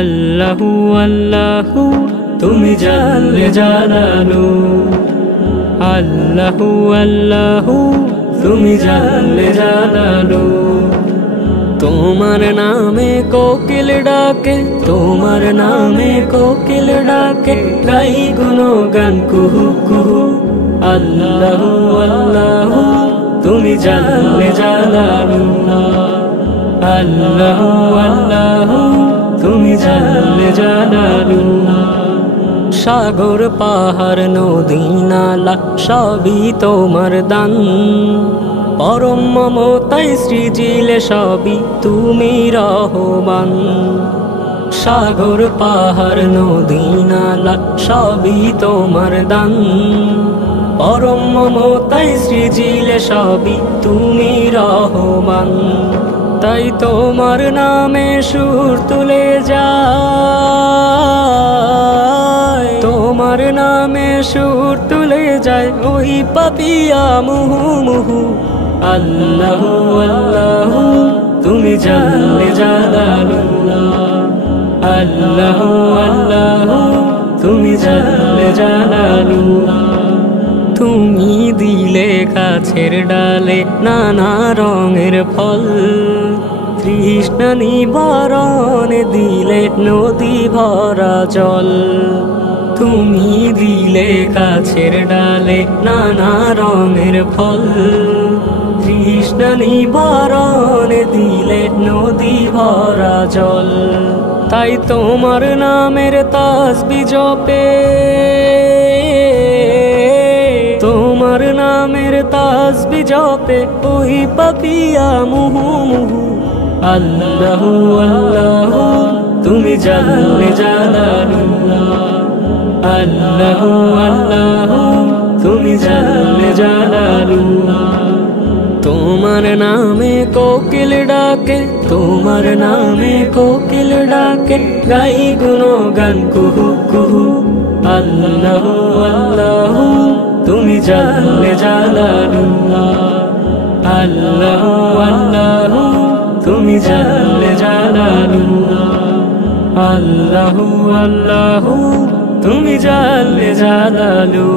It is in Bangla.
আল্লাহু আল্লাহু তুমি জাল্লে জালালু, আল্লাহু আল্লাহু তুমি জাল্লে জালালু। তোমার নামে কোকিল ডাকে, তোমার নামে কোকিল ডাকে, গাই গুণগান কুহু কুহু। আল্লাহু আল্লাহু তুমি জাল্লে জালালু, আল্লাহু আল্লাহু তুমি জাল্লে জালালু। সাগর পাহাড় নদী নালা সবই তোমার দান, পরম মমতায় সৃজিলে সবই তুমি রহমান। সাগর পাহাড় নদী নালা সবই তোমার দান, পরম মমতায় সৃজিলে সবই তুমি রহমান। তাই তোমার নামে সুর তুলে যায়, তোমার নামে সুর তুলে যায় ওই পাপিয়া মুহু মুহু। আল্লাহু আল্লাহু তুমি জাল্লে জালালু, আল্লাহু আল্লাহু তুমি জাল্লে জালালু। তুমি দিলে গাছের ডালে নানা রঙের ফল, তৃষ্ণা নিবারণে দিলে নদী ভরা জল। তুমি দিলে গাছের ডালে নানা রঙের ফল, তৃষ্ণা নিবারণে দিলে নদী ভরা জল। তাই তোমার নামের তাসবিহ জপে, তোমার নামের তাসবিহ জপে ওই পাপিয়া মুহু মুহু। আল্লাহু আল্লাহু তুমি জাল্লে জালালু, আল্লাহু আল্লাহু তুমি জাল্লে জালালু। তোমার নামে কোকিল ডাকে, তোমার নামে কোকিল ডাকে, গাই গুণগান কুহু কুহু। আল্লাহু আল্লাহু তুমি জাল্লে জালালু, আল্লাহু আল্লাহু তুমি জাল্লে জালালু, আল্লাহু আল্লাহু তুমি জাল্লে জালালু।